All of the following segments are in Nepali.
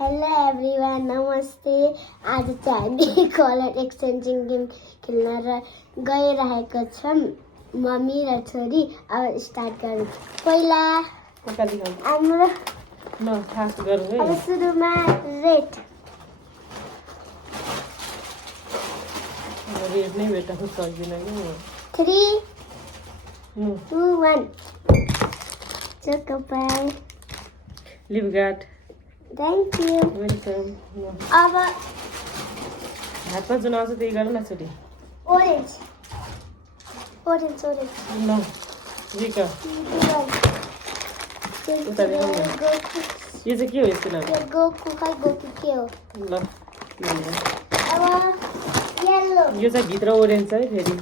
हेलो एभ्रिवान नमस्ते आज चाहिँ हामी कलर एक्सचेन्जिङ गेम खेल्न गइरहेको छौँ मम्मी र छोरी अब स्टार्ट गरौँ पहिला हाम्रो अब सुरुमा रेड नै भेट्न सक्दिनँ कि 3 2 1 चोकोपाई लिभ गार्ड थ्याङ्क यू वेलकम अब हातमा जुन आउँछ त्यही गर न छोरी ओरेन्ज ओरेन्ज ओरेन्ज ल जिक उता देखाउँ न यो चाहिँ के हो यसको नाम गोकु खै गोकु के हो ल अब येलो यो चाहिँ भित्र ओरेन्ज छ है फेरि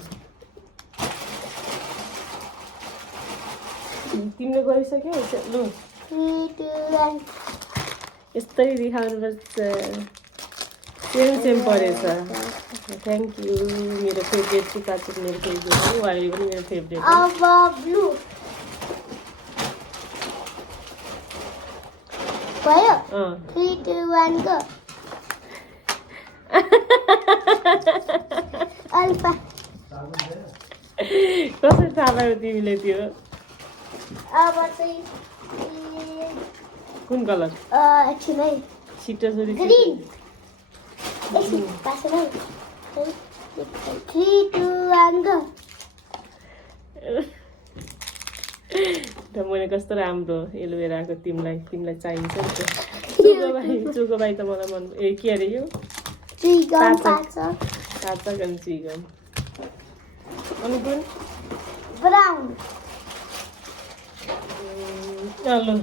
तिमीले गरिसक्यौ लु 3 2 1 यस्तै देखाउनुपर्छ सेम सेम परेछ थ्याङ्क यू मेरो फेभरेट चिकाचुक मेरो फेभरेट हो वाइली पनि मेरो फेभरेट हो अब ब्लू भयो 3 2 1 गो अल्फा कसरी थाहा पायो तिमीले त्यो अब चाहिँ कुन कलर एकछिन है छिटो छोरी ग्रीन एकछिन पास है 3 2 1 गो त मैले कस्तो राम्रो एलोभेरा आएको तिमीलाई चाहिन्छ नि त चोकोबाई त मलाई मन के अरे यो चिगम पाचक पाचक अनि चिगम अनि कुन ब्राउन ल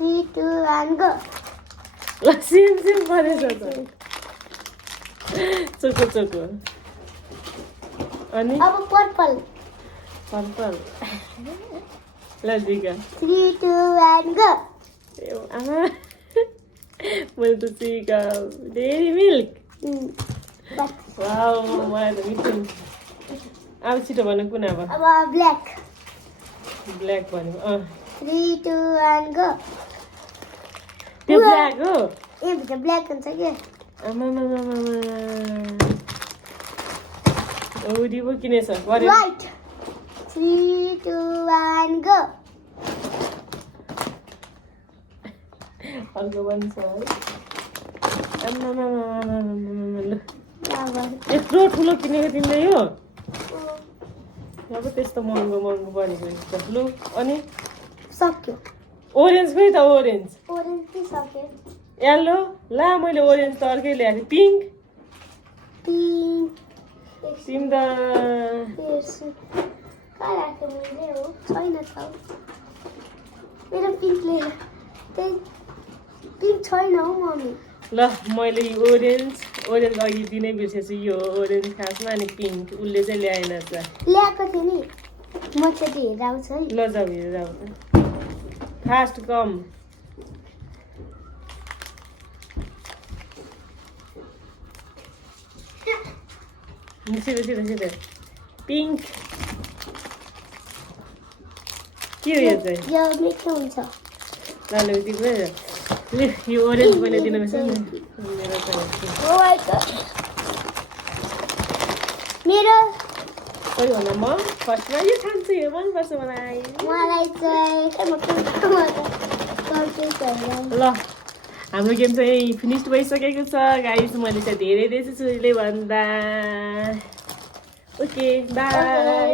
3 2 1 गो ल सेम सेम परेछ त चोको चोको अनि अब पर्पल पर्पल ल जिगा 3 2 1 गो ए आमा मैले त चिगा डेरी मिल्क वाउ मलाई त मिठो अब छिटो भन्नु कुन अब ब्ल्याक ब्ल्याक भन्नु 3 2 1 गो त्यो ब्ल्याक हो ए भित्र ब्ल्याक हुन्छ के आमा पो किनेछ व्हाइट 3 2 1 गो अर्को पनि छ है यत्रो ठुलो किनेको तिमीले यो अब त्यस्तो महँगो परेको लु अनि सक्यो ओरेन्ज खोइ त ओरेन्ज ओरेन्ज के सक्यो येल्लो ला मैले ओरेन्ज त अर्कै ल्याएको पिङ्क पिङ्क तिमी त कहाँ राख्यो मैले हो छैन त मेरो पिङ्क लिएर त्यही पिङ्क छैन हौ मम्मी ल मैले ओरेन्ज अघि दिनै बिर्सेछु यो ओरेन्ज खासमा अनि पिङ्क उसले चाहिँ ल्याएन त ल्याएको थिएँ नि म चाहिँ हेरेर आउँछु है ल जाऊ हेरेर आऊ फास्ट कम छिटो पिङ्क के हो यो चाहिँ यो मिठो हुन्छ ल तिम्रो यो ओरेन्ज मैले दिनुपर्छ नि मेरो मेरो कोही भन्दा म फर्स्टमा यो खान्छु यो मनपर्छ मलाई चाहिँ ल हाम्रो गेम चाहिँ फिनिस भइसकेको छ गाइस मैले चाहिँ धेरै दिएछु छोरीले भन्दा ओके बाई